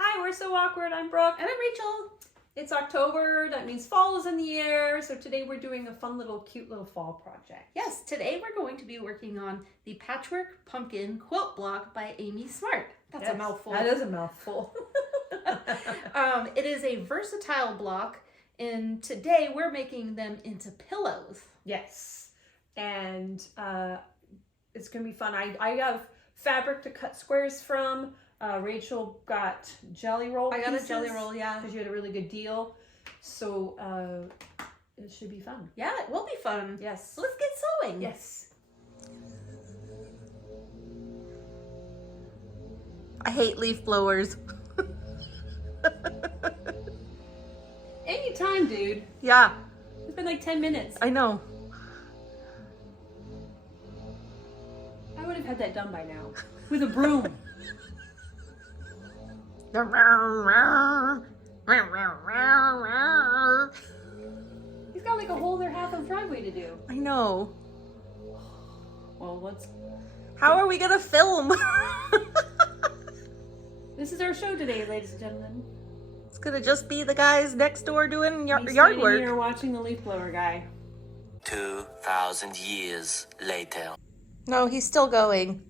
Hi, we're so awkward. I'm Brooke. And I'm Rachel. It's October. That means fall is in the air. So today we're doing a fun little, cute little fall project. Yes, today we're going to be working on the Patchwork Pumpkin Quilt Block by Amy Smart. That's a mouthful. That is a mouthful. It is a versatile block, and today we're making them into pillows. Yes. And it's going to be fun. I have fabric to cut squares from. Rachel got jelly roll I got pieces a jelly roll, yeah. because you had a really good deal. So it should be fun. Yeah, it will be fun. Yes. So let's get sewing. Yes. I hate leaf blowers. Anytime, dude. Yeah, It's been like 10 minutes. I know. I would have had that done by now. With a broom. He's got like a whole other half of driveway to do. I know. Well, let's... How are we gonna film? This is our show today, ladies and gentlemen. It's gonna just be the guys next door doing Me yard standing work. here watching the leaf blower guy. 2,000 years later. No, he's still going.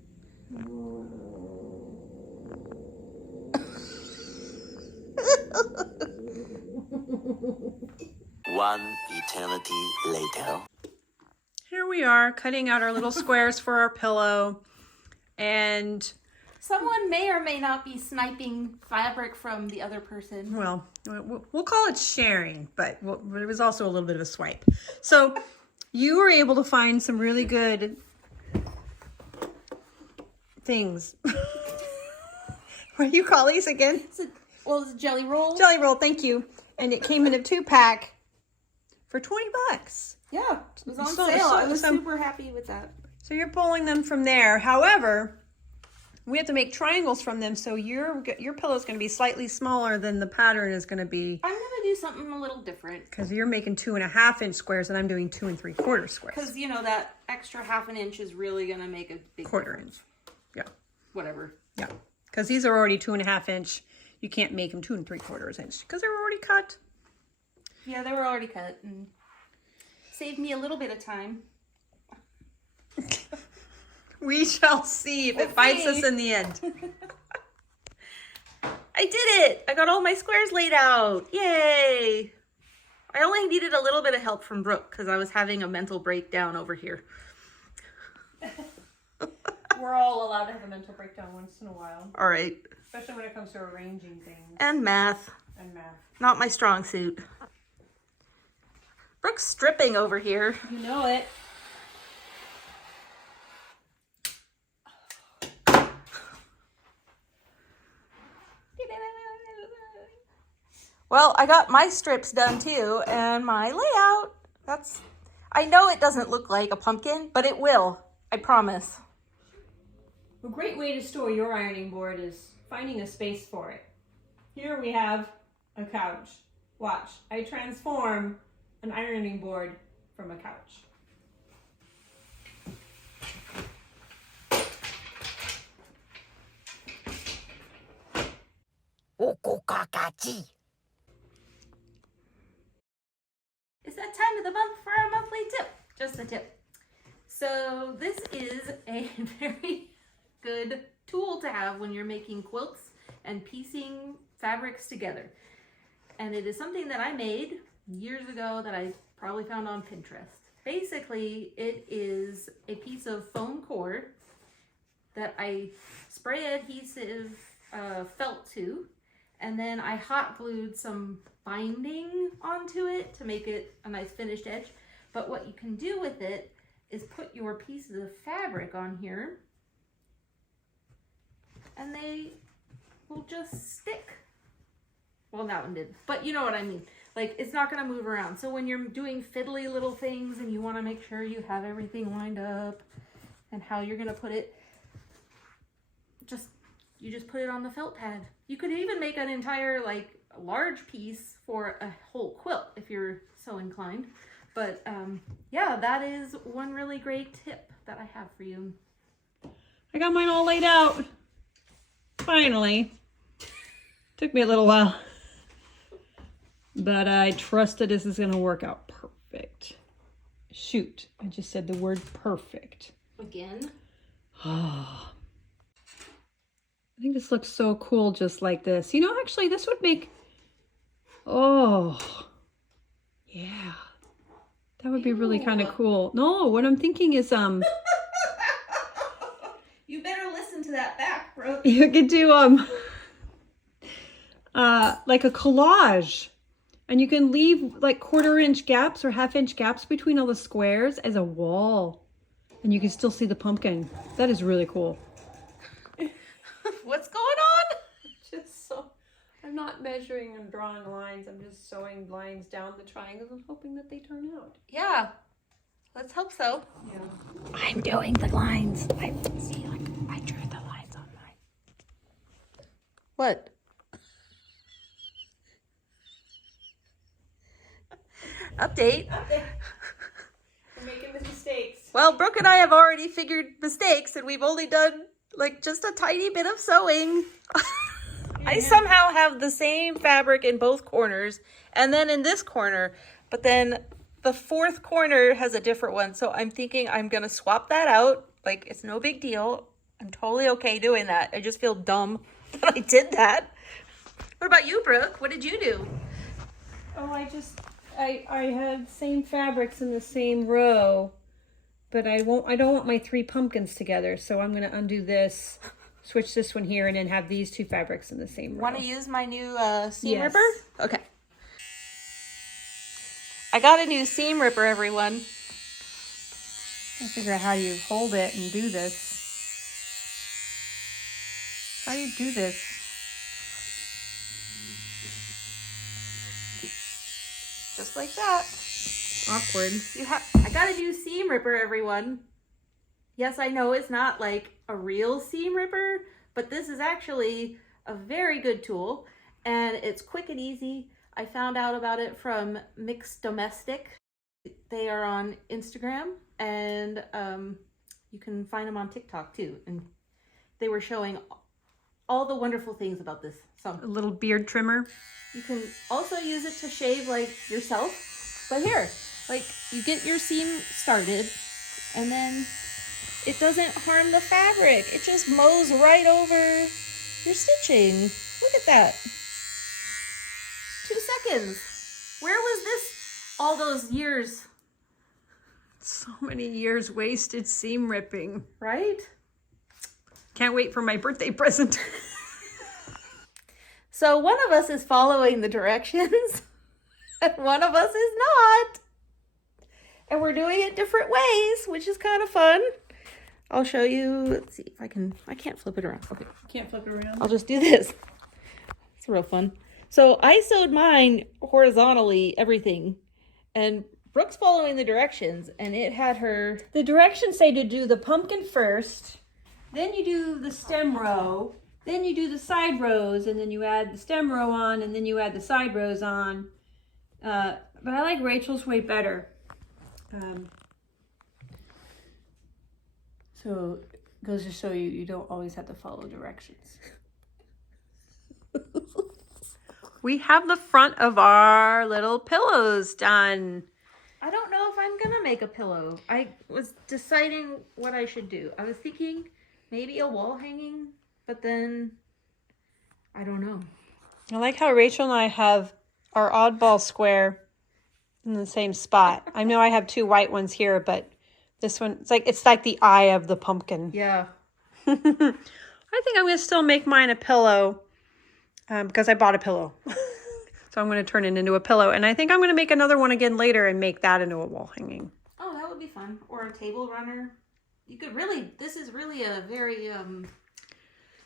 One eternity later. Here we are, cutting out our little squares for our pillow. And, Someone may or may not be sniping fabric from the other person. well, we'll call it sharing, but it was also a little bit of a swipe. So you were able to find some really good things. What do you call these again? It's a jelly roll. Jelly roll, thank you. And it came in a 2-pack for $20. Yeah, it was on So- sale. so- I was some- super happy with that. So you're pulling them from there. However, we have to make triangles from them, so your pillow's going to be slightly smaller than the pattern is going to be, I'm gonna do something a little different because you're making 2.5-inch squares and I'm doing 2 3/4 squares. because you know that extra half an inch is really gonna make a big 1/4 inch. Yeah, whatever. yeah. Because these are already 2.5-inch. You can't make them 2 3/4 inch because they're already cut. Yeah, they were already cut and saved me a little bit of time. We shall see if it bites us in the end. I did it! I got all my squares laid out. Yay! I only needed a little bit of help from Brooke because I was having a mental breakdown over here. We're all allowed to have a mental breakdown once in a while, All right. especially when it comes to arranging things And math. and math. Not my strong suit. Brooke's stripping over here. You know it. Well, I got my strips done too, and my layout. I know it doesn't look like a pumpkin, but it will. I promise. A great way to store your ironing board is finding a space for it. Here we have a couch. Watch, I transform an ironing board from a couch. It's that time of the month for our monthly tip. Just a tip. So this is a very good tool to have when you're making quilts and piecing fabrics together. And it is something that I made years ago that I probably found on Pinterest. Basically, it is a piece of foam cord that I spray adhesive felt to, and then I hot glued some binding onto it to make it a nice finished edge. But what you can do with it is put your pieces of fabric on here and they will just stick. Well, that one did, but you know what I mean. Like, it's not going to move around. So when you're doing fiddly little things and you want to make sure you have everything lined up and how you're going to put it, you just put it on the felt pad. You could even make an entire, like, large piece for a whole quilt if you're so inclined. But yeah, that is one really great tip that I have for you. I got mine all laid out. Finally. Took me a little while. But I trust that this is going to work out perfect. Shoot, I just said the word perfect. Again? Oh. I think this looks so cool just like this. You know, actually, this would make... Oh. Yeah. That would be really kind of cool. No, what I'm thinking is... You better listen to that back, bro. You could do like a collage, and you can leave like 1/4 inch gaps or 1/2 inch gaps between all the squares as a wall, and you can still see the pumpkin. That is really cool. What's going on? Just so I'm not measuring and drawing lines. I'm just sewing lines down the triangles and hoping that they turn out. Yeah, let's hope so. Yeah. I'm doing the lines. I see, like I drew the lines on mine. What? Update. We're making mistakes. Well, Brooke and I have already figured mistakes, and we've only done like just a tiny bit of sewing. I somehow have the same fabric in both corners, and then in this corner, but then the 4th corner has a different one. So I'm thinking I'm gonna swap that out. Like, it's no big deal. I'm totally okay doing that. I just feel dumb that I did that. What about you, Brooke? What did you do? Oh, I had same fabrics in the same row, but I don't want my 3 pumpkins together, so I'm gonna undo this, switch this one here, and then have these 2 fabrics in the same row. Want to use my new seam Yes. ripper? Okay. I got a new seam ripper, everyone. I figure out how you hold it and do this. How do you do this? Just like that. Awkward. I got a new seam ripper, everyone. Yes, I know it's not like a real seam ripper, but this is actually a very good tool, and it's quick and easy. I found out about it from Mixed Domestic. They are on Instagram, and you can find them on TikTok too. And they were showing all the wonderful things about this. So A little beard trimmer. you can also use it to shave like yourself. But here, like you get your seam started, and then it doesn't harm the fabric. It just mows right over your stitching. Look at that. 2 seconds. Where was this all those years? So many years wasted seam ripping. Right? Can't wait for my birthday present. So one of us is following the directions and one of us is not. And we're doing it different ways, which is kind of fun. I'll show you. Let's see if I can't flip it around. Okay. Can't flip it around. I'll just do this. It's real fun. So I sewed mine horizontally, everything. And Brooke's following the directions, and it had her... The directions say to do the pumpkin first, then you do the stem row, then you do the side rows, and then you add the stem row on, and then you add the side rows on. But I like Rachel's way better. So it goes to show you don't always have to follow directions. We have the front of our little pillows done. I don't know if I'm gonna make a pillow. I was deciding what I should do. I was thinking maybe a wall hanging, but then I don't know. I like how Rachel and I have our oddball square in the same spot. I know I have 2 white ones here, but this one, it's like the eye of the pumpkin. Yeah. I think I'm going to still make mine a pillow because I bought a pillow. So I'm going to turn it into a pillow. And I think I'm going to make another one again later and make that into a wall hanging. Oh, that would be fun. Or a table runner. You could really, this is really a very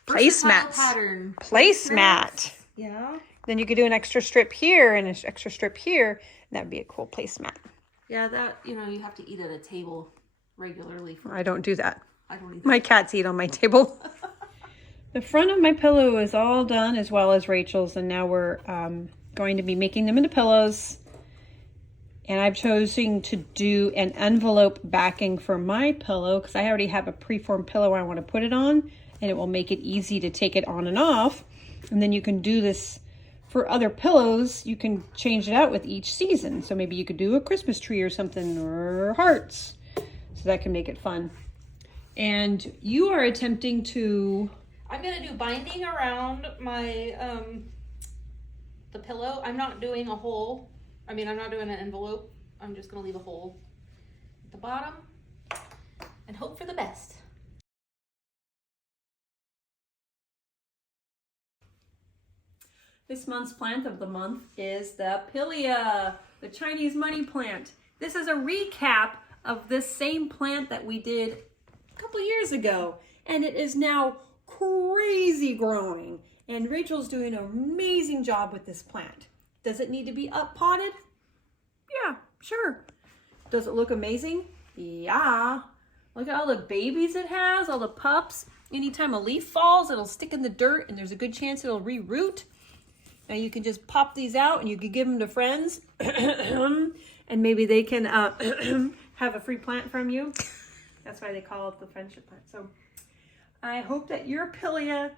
Placemats. pattern. Placemat. Yeah. Then you could do an extra strip here and an extra strip here. And that would be a cool placemat. Yeah, that, you have to eat at a table regularly. I don't do that. I don't either. My cats eat on my table. The front of my pillow is all done, as well as Rachel's, and now we're going to be making them into pillows. And I'm choosing to do an envelope backing for my pillow because I already have a preformed pillow I want to put it on, and it will make it easy to take it on and off. And then you can do this for other pillows. You can change it out with each season. So maybe you could do a Christmas tree or something, or hearts. So that can make it fun. And you are attempting to... I'm going to do binding around my, the pillow. I'm not doing a hole. I'm not doing an envelope. I'm just going to leave a hole at the bottom and hope for the best. This month's plant of the month is the Pilia, the Chinese money plant. This is a recap of this same plant that we did a couple years ago, and it is now crazy growing. And Rachel's doing an amazing job with this plant. Does it need to be up potted? Yeah, sure. Does it look amazing? Yeah. Look at all the babies it has, all the pups. Anytime a leaf falls, it'll stick in the dirt, and there's a good chance it'll re-root. Now you can just pop these out and you can give them to friends and maybe they can have a free plant from you. That's why they call it the friendship plant. So I hope that your Pilia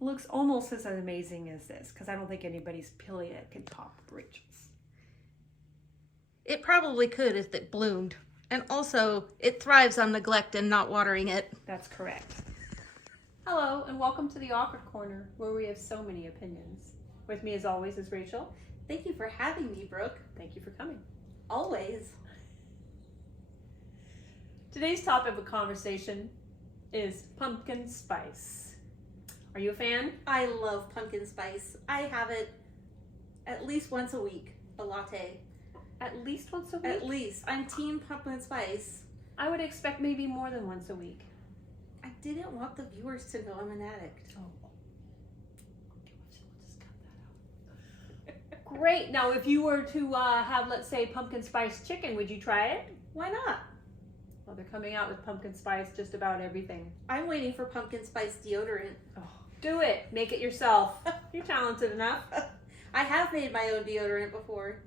looks almost as amazing as this, because I don't think anybody's Pilia can top Rachel's. It probably could if it bloomed. And also, it thrives on neglect and not watering it. That's correct. Hello, and welcome to the Awkward Corner, where we have so many opinions. With me, as always, is Rachel. Thank you for having me, Brooke. Thank you for coming. Always. Today's topic of conversation is pumpkin spice. Are you a fan? I love pumpkin spice. I have it at least once a week, a latte. At least once a week? At least. I'm team pumpkin spice. I would expect maybe more than once a week. I didn't want the viewers to know I'm an addict. Oh. Okay, we'll just cut that out. Great. Now, if you were to have, let's say, pumpkin spice chicken, would you try it? Why not? Well, they're coming out with pumpkin spice just about everything. I'm waiting for pumpkin spice deodorant. Oh, do it. Make it yourself. You're talented enough. I have made my own deodorant before.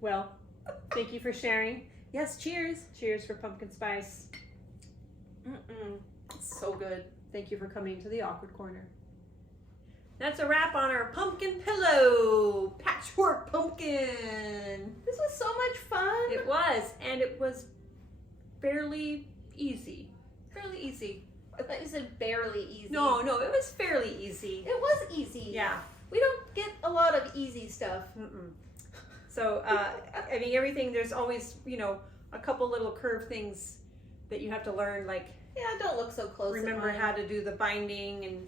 Well, thank you for sharing. Yes, cheers. Cheers for pumpkin spice. It's so good. Thank you for coming to the Awkward Corner. That's a wrap on our pumpkin pillow. Patchwork pumpkin. This was so much fun. It was, and it was fairly easy. Fairly easy. I thought you said barely easy. No, it was fairly easy. It was easy. Yeah. We don't get a lot of easy stuff. So, I mean, everything, there's always, a couple little curve things that you have to learn, like, yeah, don't look so close. remember how to do the binding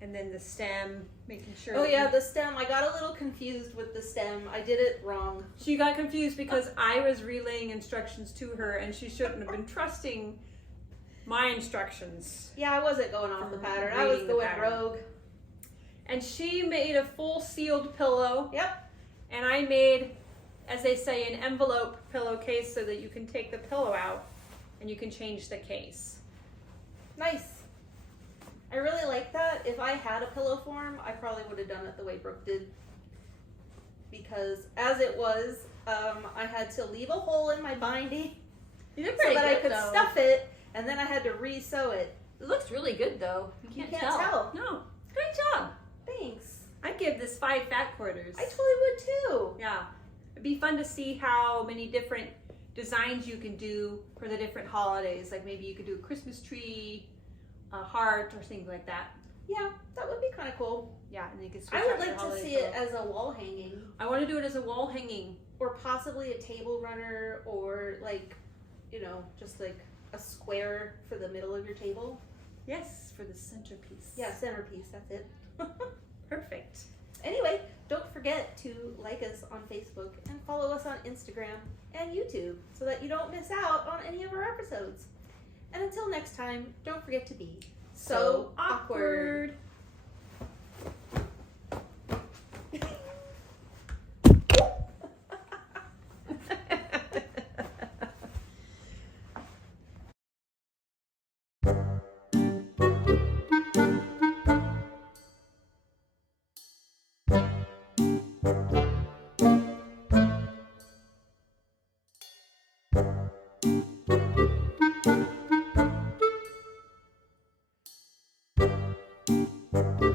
and then the stem, making sure. Oh yeah, the stem. I got a little confused with the stem. I did it wrong. She got confused because I was relaying instructions to her and she shouldn't have been trusting my instructions. Yeah, I wasn't going off the pattern. I was going rogue. And she made a full sealed pillow. Yep. And I made, as they say, an envelope pillowcase so that you can take the pillow out and you can change the case. Nice. I really like that. If I had a pillow form, I probably would have done it the way Brooke did. Because as it was, I had to leave a hole in my binding You did so pretty that I good, could though. stuff it, and then I had to re-sew it. It looks really good, though. You can't tell. No. Great job. Thanks. I'd give this 5 fat quarters. I totally would too. Yeah. It'd be fun to see how many different designs you can do for the different holidays. Like maybe you could do a Christmas tree, a heart, or things like that. Yeah, that would be kind of cool. Yeah, and you could switch I would out your like to holiday see it pillow. as a wall hanging. I want to do it as a wall hanging. Or possibly a table runner, or like, just like a square for the middle of your table. Yes, for the centerpiece. Yeah, centerpiece, that's it. Perfect. Anyway, don't forget to like us on Facebook and follow us on Instagram and YouTube so that you don't miss out on any of our episodes. And until next time, don't forget to be so awkward. Bye.